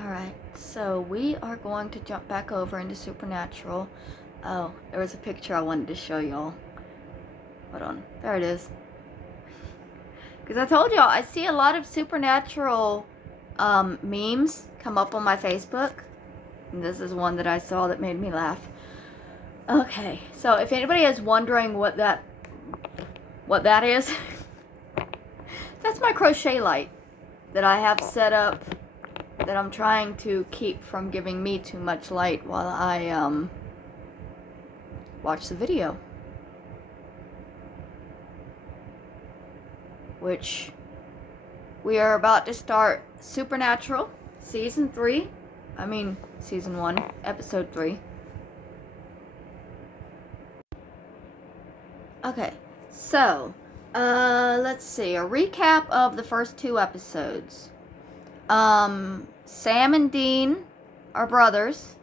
Alright, so we are going to jump back over into Supernatural. Oh, there was a picture I wanted to show y'all. Hold on, there it is. Because I told y'all, I see a lot of Supernatural memes come up on my Facebook. And this is one that I saw that made me laugh. Okay, so if anybody is wondering what that is, that's my crochet light that I have set up, that I'm trying to keep from giving me too much light while I watch the video. Which we are about to start Supernatural season 1, episode 3. Okay, so let's see, a recap of the first 2 episodes. Sam and Dean are brothers.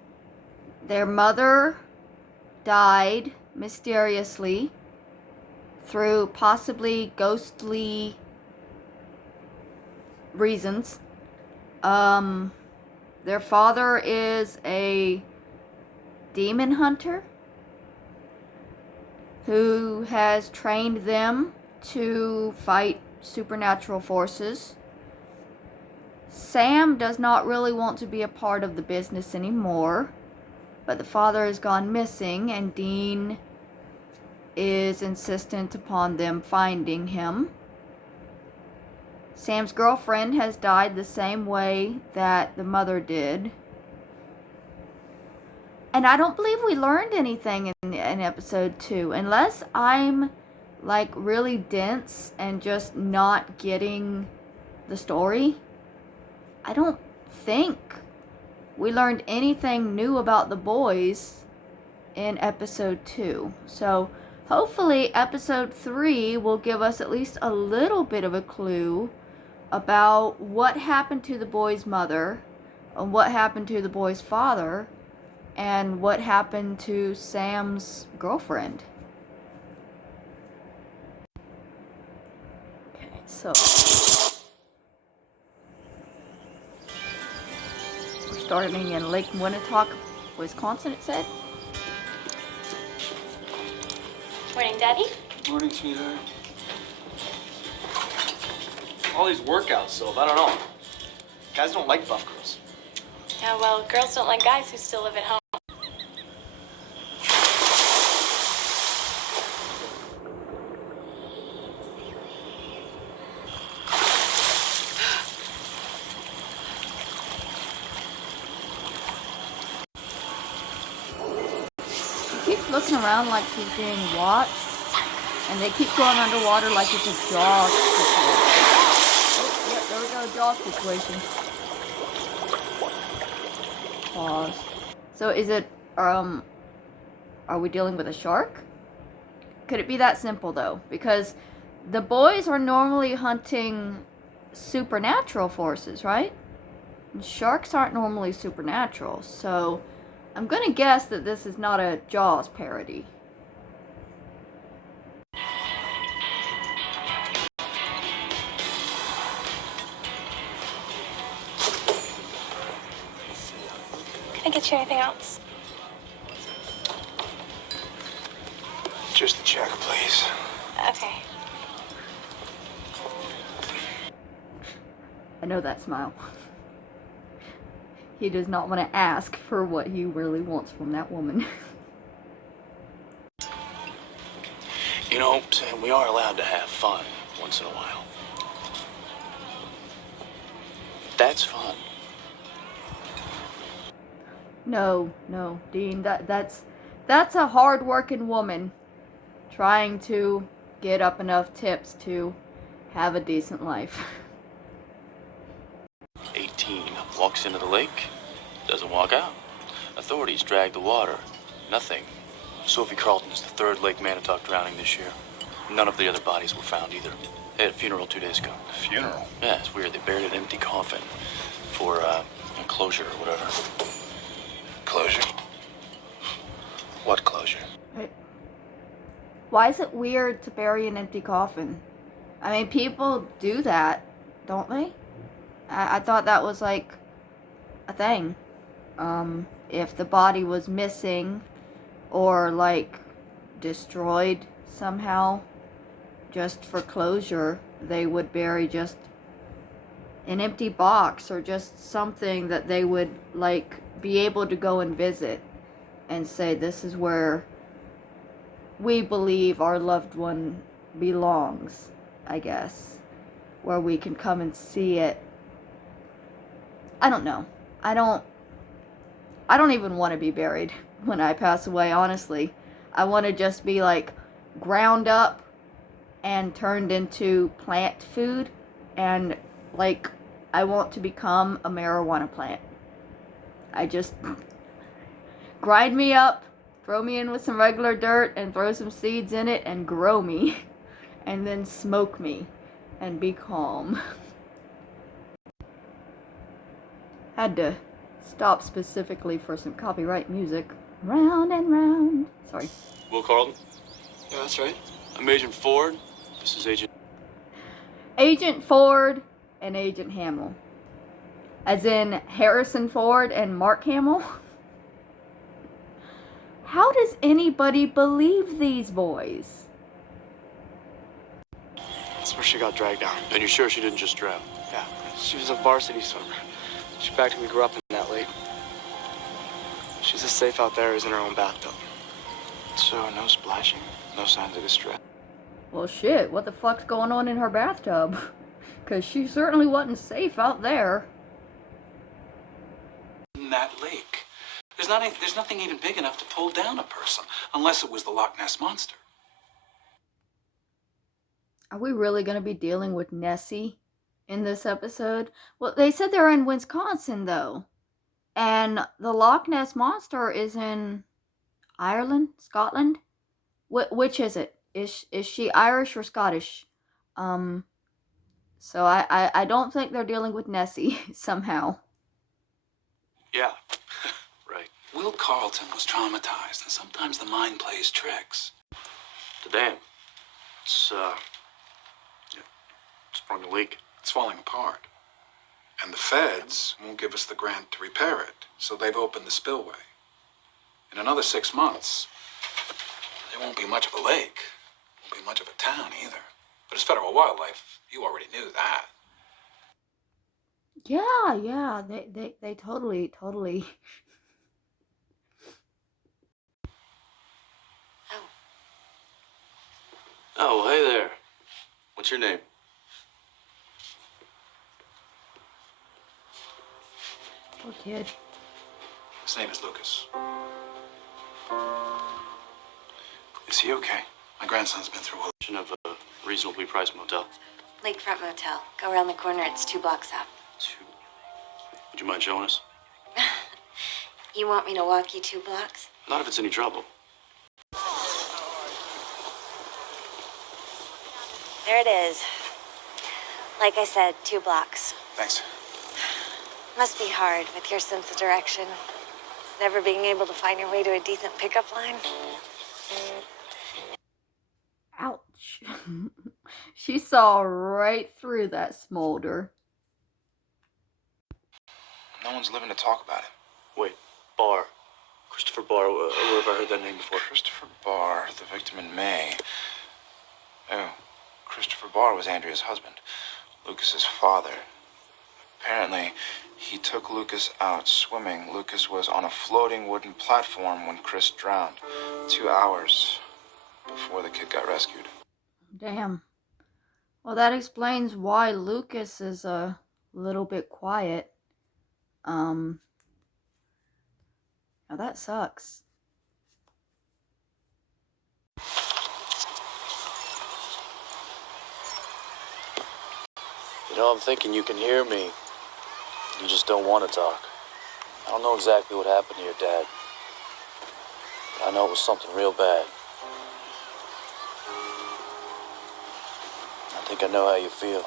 Their mother died mysteriously through possibly ghostly reasons. Their father is a demon hunter who has trained them to fight supernatural forces. Sam does not really want to be a part of the business anymore, but the father has gone missing, and Dean is insistent upon them finding him. Sam's girlfriend has died the same way that the mother did. And I don't believe we learned anything in episode 2, unless I'm like really dense and just not getting the story. I don't think we learned anything new about the boys in episode 2. So hopefully episode 3 will give us at least a little bit of a clue about what happened to the boy's mother, and what happened to the boy's father, and what happened to Sam's girlfriend. Okay, so we're starting in Lake Winnetock, Wisconsin, it said. Morning, Daddy. Morning, sweetheart. All these workouts, Sylv, I don't know. Guys don't like buff girls. Yeah, well, girls don't like guys who still live at home. She keeps looking around like she's being watched, and they keep going underwater like it's a Jaws situation. Oh, yeah, there we go, Jaws situation. Pause. So is it, are we dealing with a shark? Could it be that simple, though? Because the boys are normally hunting supernatural forces, right? And sharks aren't normally supernatural, so I'm gonna guess that this is not a Jaws parody. Can I get you anything else? Just the check, please. Okay. I know that smile. He does not want to ask for what he really wants from that woman. You know, Sam, we are allowed to have fun once in a while. That's fun. No, Dean, that's a hard-working woman trying to get up enough tips to have a decent life. 18 walks into the lake, doesn't walk out. Authorities drag the water. Nothing. Sophie Carlton is the 3rd Lake Manitowoc drowning this year. None of the other bodies were found either. They had a funeral 2 days ago. Funeral? Yeah, it's weird. They buried an empty coffin for closure or whatever. Closure? What closure? Right. Why is it weird to bury an empty coffin? I mean, people do that, don't they? I thought that was like a thing. If the body was missing or like destroyed somehow, just for closure, they would bury just an empty box or just something that they would like be able to go and visit and say, this is where we believe our loved one belongs, I guess, where we can come and see it. I don't know. I don't even want to be buried when I pass away, honestly. I want to just be like ground up and turned into plant food, and like I want to become a marijuana plant. I just grind me up, throw me in with some regular dirt and throw some seeds in it and grow me and then smoke me and be calm. Had to stop specifically for some copyright music. Round and round. Sorry. Will Carlton? Yeah, that's right. I'm Agent Ford. This is Agent Ford and Agent Hamill. As in Harrison Ford and Mark Hamill? How does anybody believe these boys? That's where she got dragged down. And you're sure she didn't just drown? Yeah, she was a varsity swimmer. She practically grew up in that lake. She's as safe out there as in her own bathtub. So, no splashing, no signs of distress. Well, shit, what the fuck's going on in her bathtub? Because she certainly wasn't safe out there. In that lake. There's nothing even big enough to pull down a person, unless it was the Loch Ness Monster. Are we really going to be dealing with Nessie in this episode? Well, they said they're in Wisconsin, though. And the Loch Ness Monster is in Ireland? Scotland? Which is it? Is she Irish or Scottish? So I don't think they're dealing with Nessie somehow. Yeah, right. Will Carlton was traumatized, and sometimes the mind plays tricks. The dam. It's sprung a leak. It's falling apart. And the feds won't give us the grant to repair it, so they've opened the spillway. In another 6 months, there won't be much of a lake. Won't be much of a town either. But it's federal wildlife. You already knew that. Yeah, they totally. Oh, well, hey there. What's your name? Poor kid. His name is Lucas. Is he okay? My grandson's been through a... Of a reasonably priced motel. Lakefront Motel. Go around the corner. It's 2 blocks out. Would you mind showing us? You want me to walk you 2 blocks? Not if it's any trouble. There it is. Like I said, 2 blocks. Thanks. Must be hard with your sense of direction. Never being able to find your way to a decent pickup line. Ouch. She saw right through that smolder. No one's living to talk about it. Wait, Barr. Christopher Barr. Where have I heard that name before? Christopher Barr, the victim in May. Oh, Christopher Barr was Andrea's husband, Lucas's father. Apparently, he took Lucas out swimming. Lucas was on a floating wooden platform when Chris drowned. 2 hours before the kid got rescued. Damn. Well, that explains why Lucas is a little bit quiet. Now that sucks. You know, I'm thinking you can hear me. You just don't want to talk. I don't know exactly what happened to your dad. But I know it was something real bad. I think I know how you feel.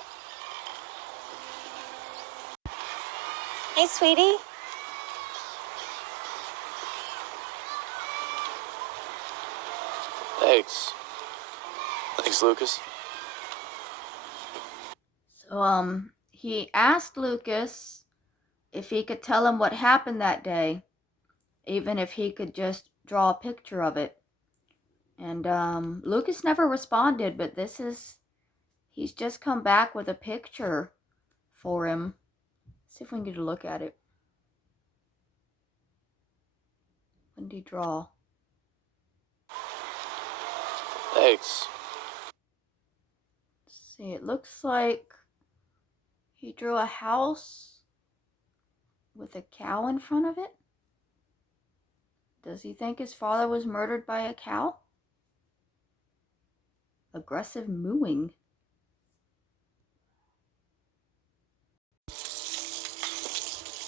Hey, sweetie. Thanks. Thanks, Lucas. So, he asked Lucas if he could tell him what happened that day, even if he could just draw a picture of it. And Lucas never responded, but he's just come back with a picture for him. Let's see if we can get a look at it. When did he draw? Thanks. Let's see, it looks like he drew a house with a cow in front of it. Does he think his father was murdered by a cow? Aggressive mooing.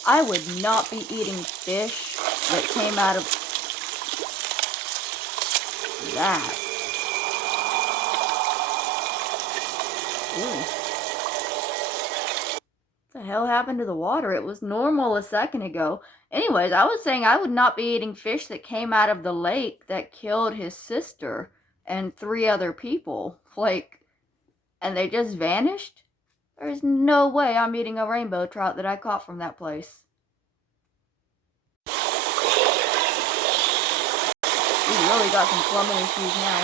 I would not be eating fish that came out of that. Ew. What the hell happened to the water? It was normal a second ago. Anyways, I was saying I would not be eating fish that came out of the lake that killed his sister and 3 other people. And they just vanished? There's no way I'm eating a rainbow trout that I caught from that place. We really got some plumbing issues now.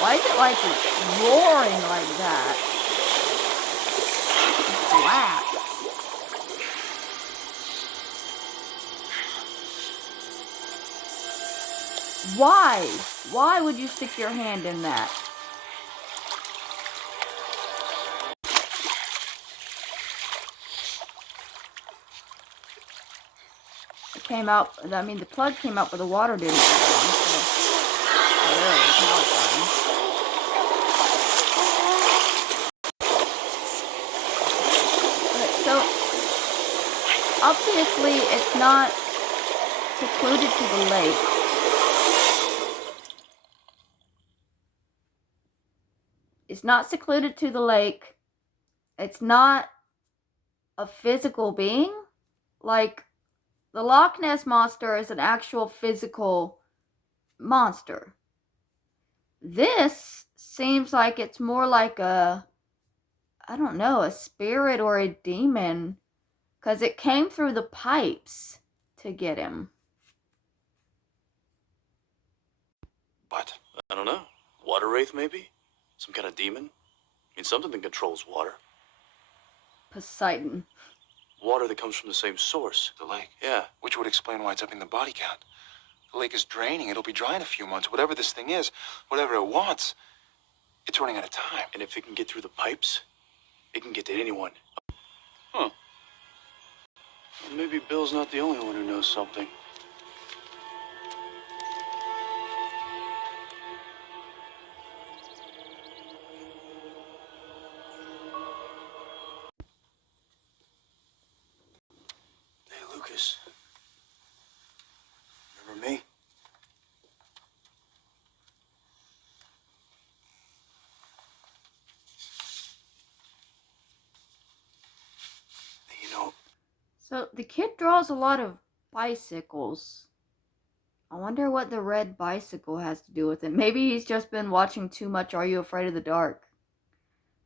Why is it like roaring like that? It's black. Why? Why would you stick your hand in that? It came out, I mean the plug came out but the water didn't come on, so there it is, now it's fine. Okay, so obviously it's not secluded to the lake. It's not secluded to the lake. It's not a physical being. Like, the Loch Ness Monster is an actual physical monster. This seems like it's more like a, I don't know, a spirit or a demon. Because it came through the pipes to get him. What? I don't know. Water wraith, maybe? Some kind of demon? I mean, something that controls water. Poseidon. Water that comes from the same source. The lake. Yeah. Which would explain why it's upping the body count. The lake is draining. It'll be dry in a few months. Whatever this thing is, whatever it wants, it's running out of time. And if it can get through the pipes, it can get to anyone. Huh. Well, maybe Bill's not the only one who knows something. Hey, Lucas. Remember me? You know, So the kid draws a lot of bicycles. I wonder what the red bicycle has to do with it. Maybe he's just been watching too much Are You Afraid of the Dark?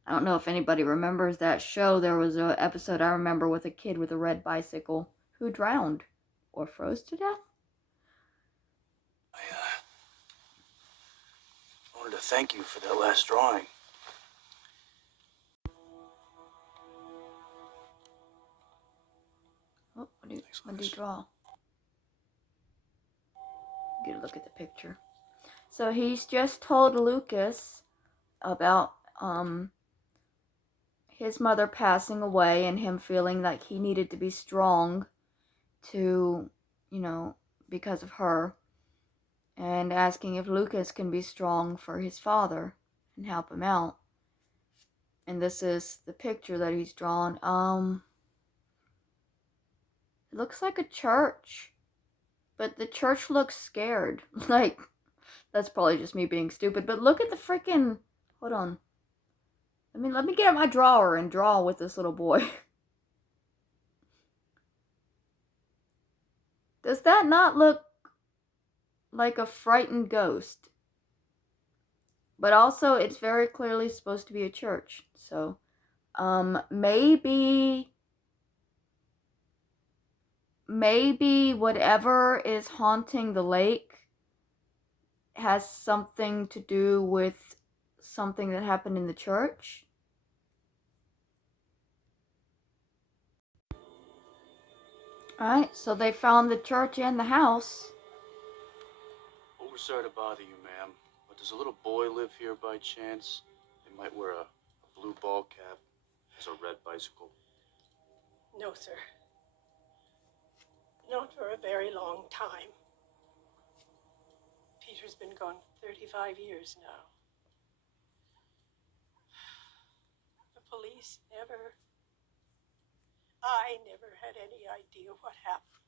I don't know if anybody remembers that show. There was an episode I remember with a kid with a red bicycle who drowned or froze to death. I wanted to thank you for that last drawing. Oh, what did he draw? Get a look at the picture. So he's just told Lucas about his mother passing away and him feeling like he needed to be strong to, because of her, and asking if Lucas can be strong for his father and help him out. And this is the picture that he's drawn. It looks like a church, but the church looks scared. Like, that's probably just me being stupid, but look at the freaking, hold on. Let me get out my drawer and draw with this little boy. Does that not look like a frightened ghost? But also, it's very clearly supposed to be a church. So, maybe maybe whatever is haunting the lake has something to do with something that happened in the church. Alright, so they found the church and the house. Oh, we're sorry to bother you, ma'am, but does a little boy live here by chance? He might wear a blue ball cap, has a red bicycle. No, sir. Not for a very long time. Peter's been gone 35 years now. The police I never had any idea what happened.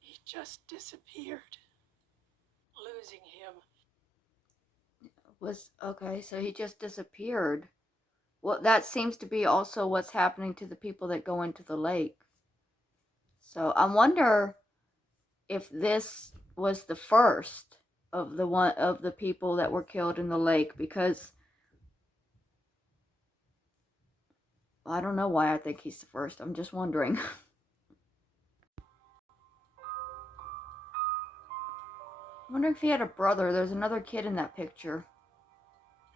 He just disappeared. Losing him. Okay, so he just disappeared. Well, that seems to be also what's happening to the people that go into the lake. So I wonder if this was the first of the people that were killed in the lake, because I don't know why I think he's the first. I'm just wondering. I wonder if he had a brother. There's another kid in that picture.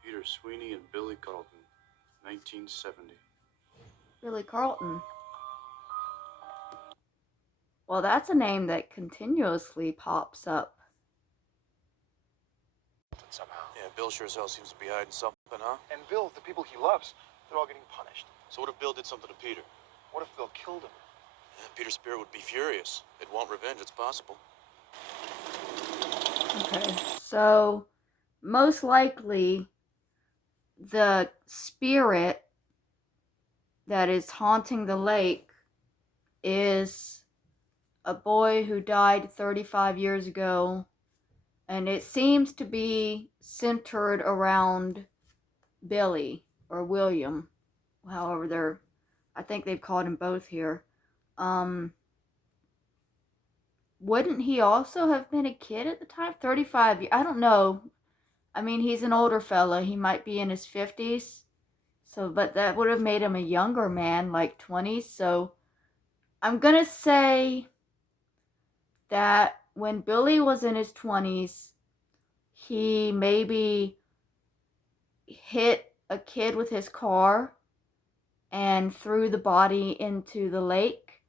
Peter Sweeney and Billy Carlton, 1970. Billy Carlton. Well, that's a name that continuously pops up. Somehow. Yeah, Bill sure as hell seems to be hiding something, huh? And Bill, the people he loves, they're all getting punished. So what if Bill did something to Peter? What if Bill killed him? Yeah, Peter's spirit would be furious. It'd want revenge, it's possible. Okay, so most likely the spirit that is haunting the lake is a boy who died 35 years ago, and it seems to be centered around Billy or William, however I think they've called him both here. Wouldn't he also have been a kid at the time? 35, I don't know. I mean, he's an older fella. He might be in his 50s. So, but that would have made him a younger man, like 20s. So, I'm going to say that when Billy was in his 20s, he maybe hit a kid with his car and threw the body into the lake,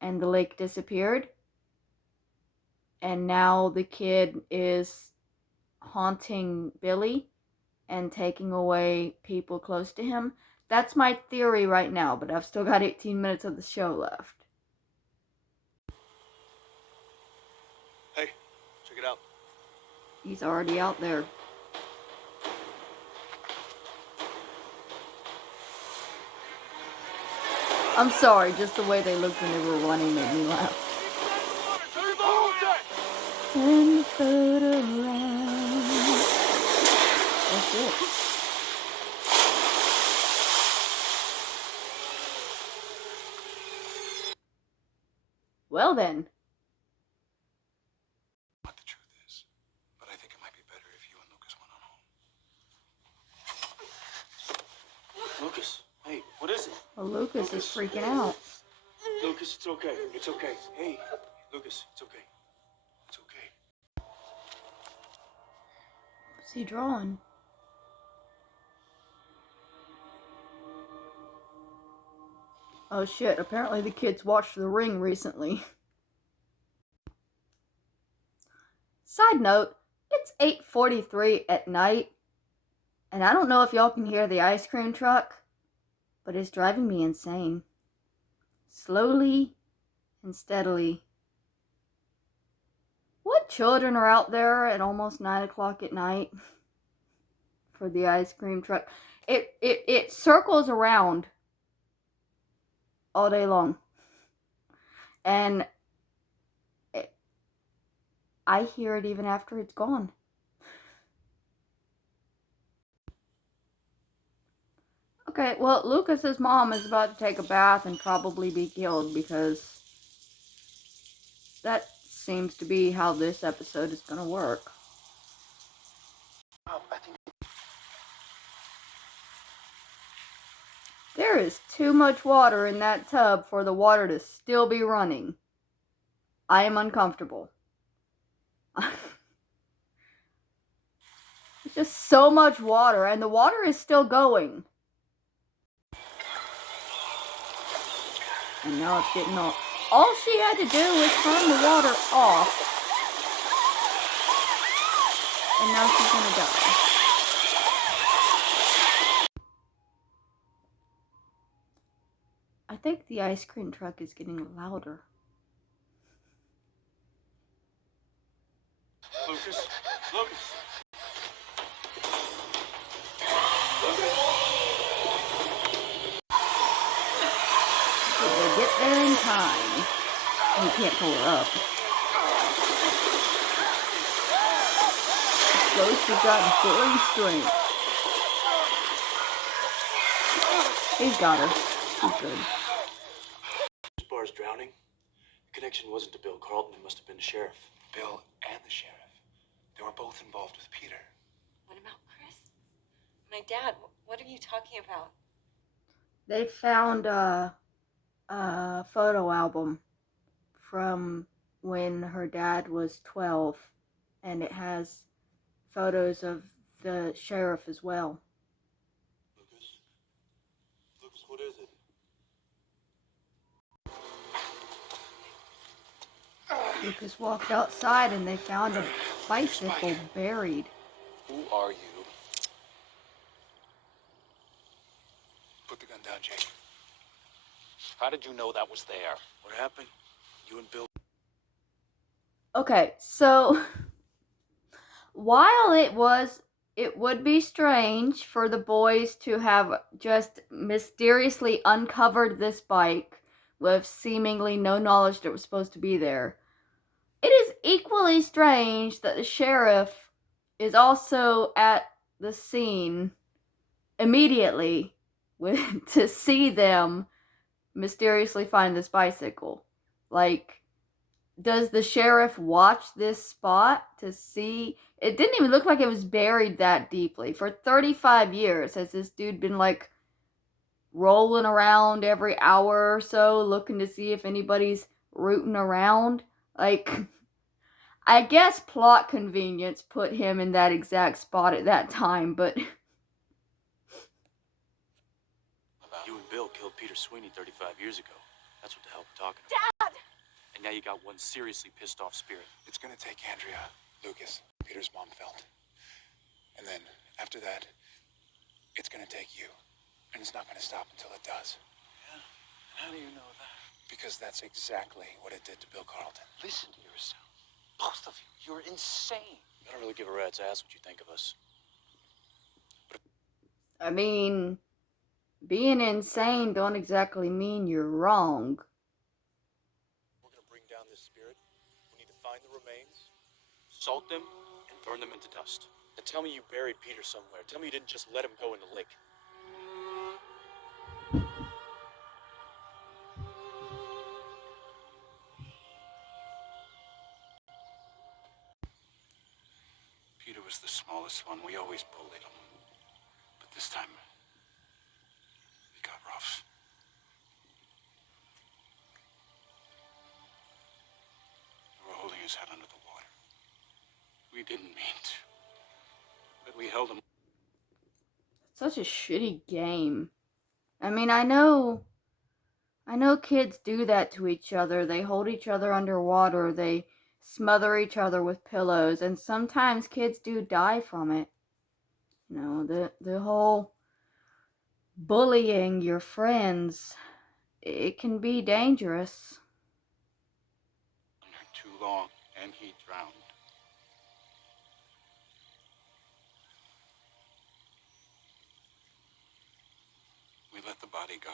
and the lake disappeared. And now the kid is haunting Billy and taking away people close to him. That's my theory right now, but I've still got 18 minutes of the show left. Hey, check it out. He's already out there. I'm sorry, just the way they looked when they were running made me laugh. Turn the boat around. That's it. Well then. What the truth is. But I think it might be better if you and Lucas went on home. Lucas, hey, what is it? Well, Lucas is freaking out. Lucas, it's okay. It's okay. Hey, Lucas, it's okay. It's okay. What's he drawing? Oh shit, apparently the kids watched The Ring recently. Side note, it's 8:43 at night, and I don't know if y'all can hear the ice cream truck, but it's driving me insane. Slowly and steadily. What children are out there at almost 9 o'clock at night for the ice cream truck? It circles around all day long. And I hear it even after it's gone. Okay, well, Lucas's mom is about to take a bath and probably be killed, because that seems to be how this episode is going to work. There There is too much water in that tub for the water to still be running. I am uncomfortable. It's just so much water, and the water is still going. And now it's getting all... All she had to do was turn the water off. And now she's gonna die. I think the ice cream truck is getting louder. Lucas? Lucas! Did they get there in time? He can't pull her up. Ghost has got bully strength. He's got her. She's good. Bar's drowning. The connection wasn't to Bill Carlton, it must have been the sheriff. Bill and the sheriff. They were both involved with Peter. What about Chris? My dad? What are you talking about? They found a photo album from when her dad was 12, and it has photos of the sheriff as well. Lucas? Lucas, what is it? Lucas walked outside and they found a bicycle buried. Who are you? Put the gun down, Jake. How did you know that was there? What happened? You and Bill... Okay, so while it would be strange for the boys to have just mysteriously uncovered this bike with seemingly no knowledge that it was supposed to be there, it is equally strange that the sheriff is also at the scene immediately to see them mysteriously find this bicycle. Like, does the sheriff watch this spot to see? It didn't even look like it was buried that deeply. For 35 years, has this dude been like rolling around every hour or so looking to see if anybody's rooting around? Like, I guess plot convenience put him in that exact spot at that time, but... You and Bill killed Peter Sweeney 35 years ago. That's what the hell we're talking about. Dad! And now you got one seriously pissed off spirit. It's gonna take Andrea, Lucas, Peter's mom felt. And then, after that, it's gonna take you. And it's not gonna stop until it does. Yeah? And how do you know that? Because that's exactly what it did to Bill Carlton. Listen to yourself. Both of you. You're insane. I don't really give a rat's ass what you think of us. I mean, being insane don't exactly mean you're wrong. We're gonna bring down this spirit. We need to find the remains, salt them, and burn them into dust. And tell me you buried Peter somewhere. Tell me you didn't just let him go in the lake. Peter was the smallest one. We always bullied him. But this time, it got rough. We were holding his head under the water. We didn't mean to. But we held him. Such a shitty game. I mean, I know kids do that to each other. They hold each other underwater. They smother each other with pillows. And sometimes kids do die from it. You know, the whole bullying your friends, it can be dangerous. Under too long, and he drowned. We let the body go.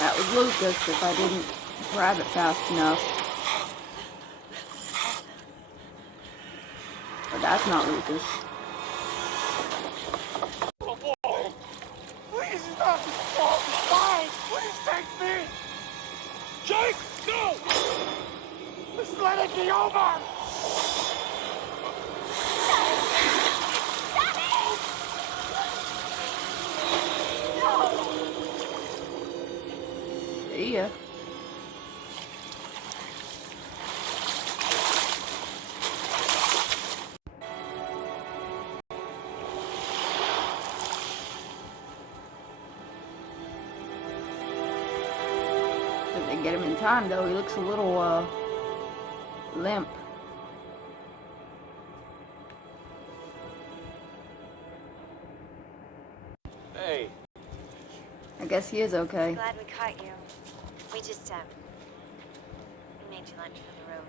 That was Lucas if I didn't grab it fast enough. But that's not Lucas. Please stop! Why? Please take me! Jake, no! Just let it be over! ya. Didn't get him in time though. He looks a little limp. Hey. I guess he is okay. Glad we caught you. We just, we made you lunch for the road.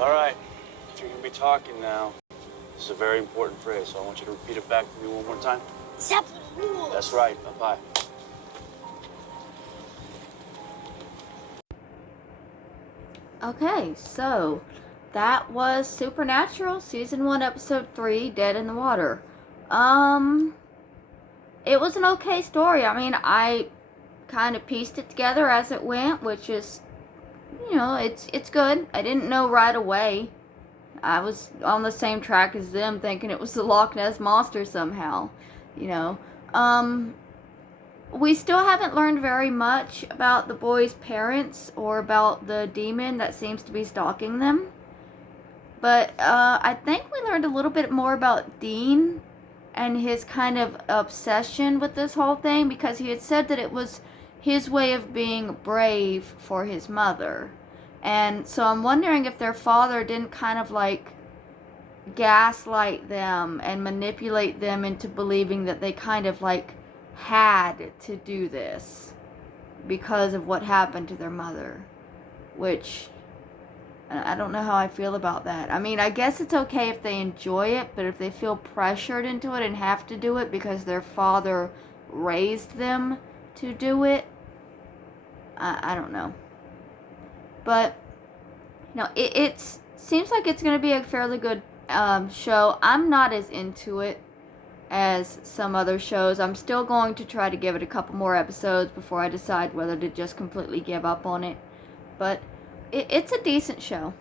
All right. If you're gonna be talking now, this is a very important phrase, so I want you to repeat it back to me one more time. Zeppelin rules! That's right. Bye-bye. Okay, so that was Supernatural Season 1, Episode 3, Dead in the Water. It was an okay story. I mean, I kind of pieced it together as it went, which is, you know, it's good. I didn't know right away. I was on the same track as them, thinking it was the Loch Ness Monster somehow, you know. We still haven't learned very much about the boys' parents or about the demon that seems to be stalking them. But I think we learned a little bit more about Dean and his kind of obsession with this whole thing, because he had said that it was his way of being brave for his mother. And so I'm wondering if their father didn't kind of like gaslight them and manipulate them into believing that they kind of like had to do this because of what happened to their mother, which I don't know how I feel about that. I mean, I guess it's okay if they enjoy it, but if they feel pressured into it and have to do it because their father raised them to do it, I don't know. But, you know, it seems like it's going to be a fairly good show. I'm not as into it as some other shows. I'm still going to try to give it a couple more episodes before I decide whether to just completely give up on it. But it's a decent show.